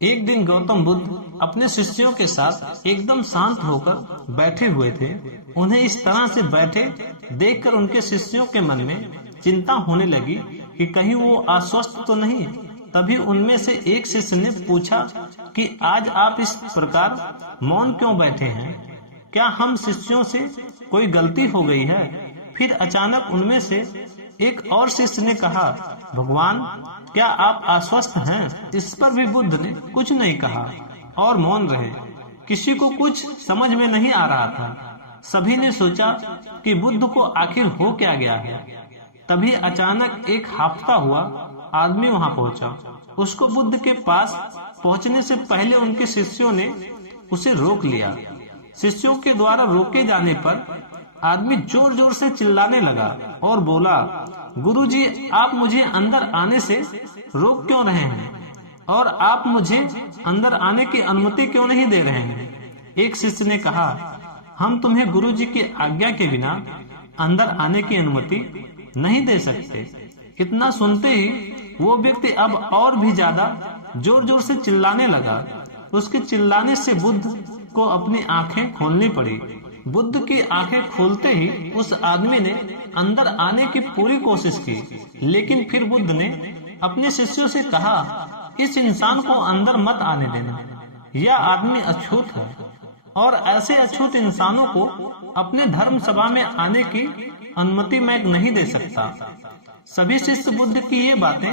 एक दिन गौतम बुद्ध अपने शिष्यों के साथ एकदम शांत होकर बैठे हुए थे। उन्हें इस तरह से बैठे देखकर उनके शिष्यों के मन में चिंता होने लगी कि कहीं वो अस्वस्थ तो नहीं। तभी उनमें से एक शिष्य ने पूछा कि आज आप इस प्रकार मौन क्यों बैठे हैं? क्या हम शिष्यों से कोई गलती हो गई है? फिर अचानक उनमें से एक और शिष्य ने कहा, भगवान, क्या आप अस्वस्थ हैं? इस पर भी बुद्ध ने कुछ नहीं कहा और मौन रहे। किसी को कुछ समझ में नहीं आ रहा था। सभी ने सोचा कि बुद्ध को आखिर हो क्या गया है। तभी अचानक एक हांफता हुआ आदमी वहां पहुंचा। उसको बुद्ध के पास पहुंचने से पहले उनके शिष्यों ने उसे रोक लिया। शिष्यों के द्वारा रोके जाने पर आदमी जोर जोर से चिल्लाने लगा और बोला, गुरुजी, आप मुझे अंदर आने से रोक क्यों रहे हैं? और आप मुझे अंदर आने की अनुमति क्यों नहीं दे रहे हैं? एक शिष्य ने कहा, हम तुम्हें गुरुजी की आज्ञा के बिना अंदर आने की अनुमति नहीं दे सकते। इतना सुनते ही वो व्यक्ति अब और भी ज्यादा जोर जोर से चिल्लाने लगा। उसके चिल्लाने से बुद्ध को अपनी आंखें खोलनी पड़ी। बुद्ध की आंखें खोलते ही उस आदमी ने अंदर आने की पूरी कोशिश की, लेकिन फिर बुद्ध ने अपने शिष्यों से कहा, इस इंसान को अंदर मत आने देना। यह आदमी अछूत है और ऐसे अछूत इंसानों को अपने धर्म सभा में आने की अनुमति मैं नहीं दे सकता। सभी शिष्य बुद्ध की ये बातें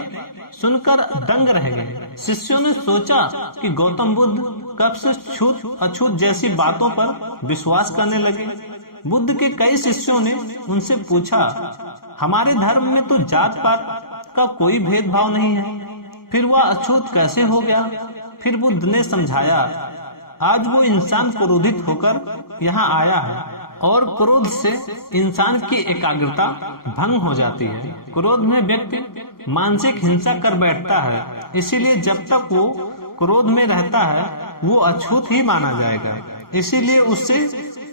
सुनकर दंग रह गए। शिष्यों ने सोचा कि गौतम बुद्ध कब से छूत अछूत जैसी बातों पर विश्वास करने लगे। बुद्ध के कई शिष्यों ने उनसे पूछा, हमारे धर्म में तो जात पात का कोई भेदभाव नहीं है, फिर वह अछूत कैसे हो गया? फिर बुद्ध ने समझाया, आज वो इंसान क्रोधित होकर यहाँ आया है और क्रोध से इंसान की एकाग्रता भंग हो जाती है। क्रोध में व्यक्ति मानसिक हिंसा कर बैठता है, इसीलिए जब तक वो क्रोध में रहता है वो अछूत ही माना जाएगा। इसीलिए उससे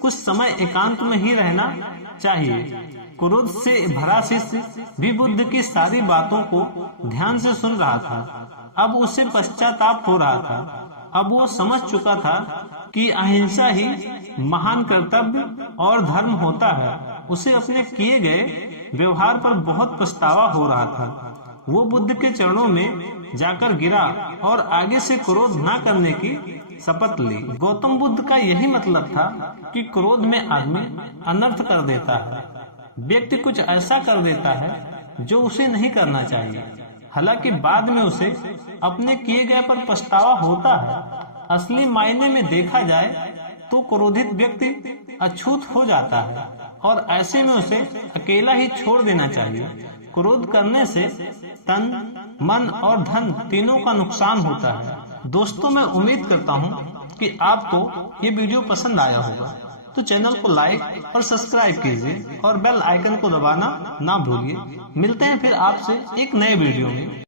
कुछ समय एकांत में ही रहना चाहिए। क्रोध से भरा शिष्य भी बुद्ध की सारी बातों को ध्यान से सुन रहा था। अब उसे पश्चाताप हो रहा था। अब वो समझ चुका था कि अहिंसा ही महान कर्तव्य और धर्म होता है। उसे अपने किए गए व्यवहार पर बहुत पछतावा हो रहा था। वो बुद्ध के चरणों में जाकर गिरा और आगे से क्रोध न करने की शपथ ली। गौतम बुद्ध का यही मतलब था कि क्रोध में आदमी अनर्थ कर देता है। व्यक्ति कुछ ऐसा कर देता है जो उसे नहीं करना चाहिए। हालांकि बाद में उसे अपने किए गए पर पछतावा होता है। असली मायने में देखा जाए तो क्रोधित व्यक्ति अछूत हो जाता है और ऐसे में उसे अकेला ही छोड़ देना चाहिए। क्रोध करने से तन, मन और धन तीनों का नुकसान होता है। दोस्तों, मैं उम्मीद करता हूँ कि आपको ये वीडियो पसंद आया होगा, तो चैनल को लाइक और सब्सक्राइब कीजिए और बेल आइकन को दबाना ना भूलिए। मिलते हैं फिर आपसे एक नए वीडियो में।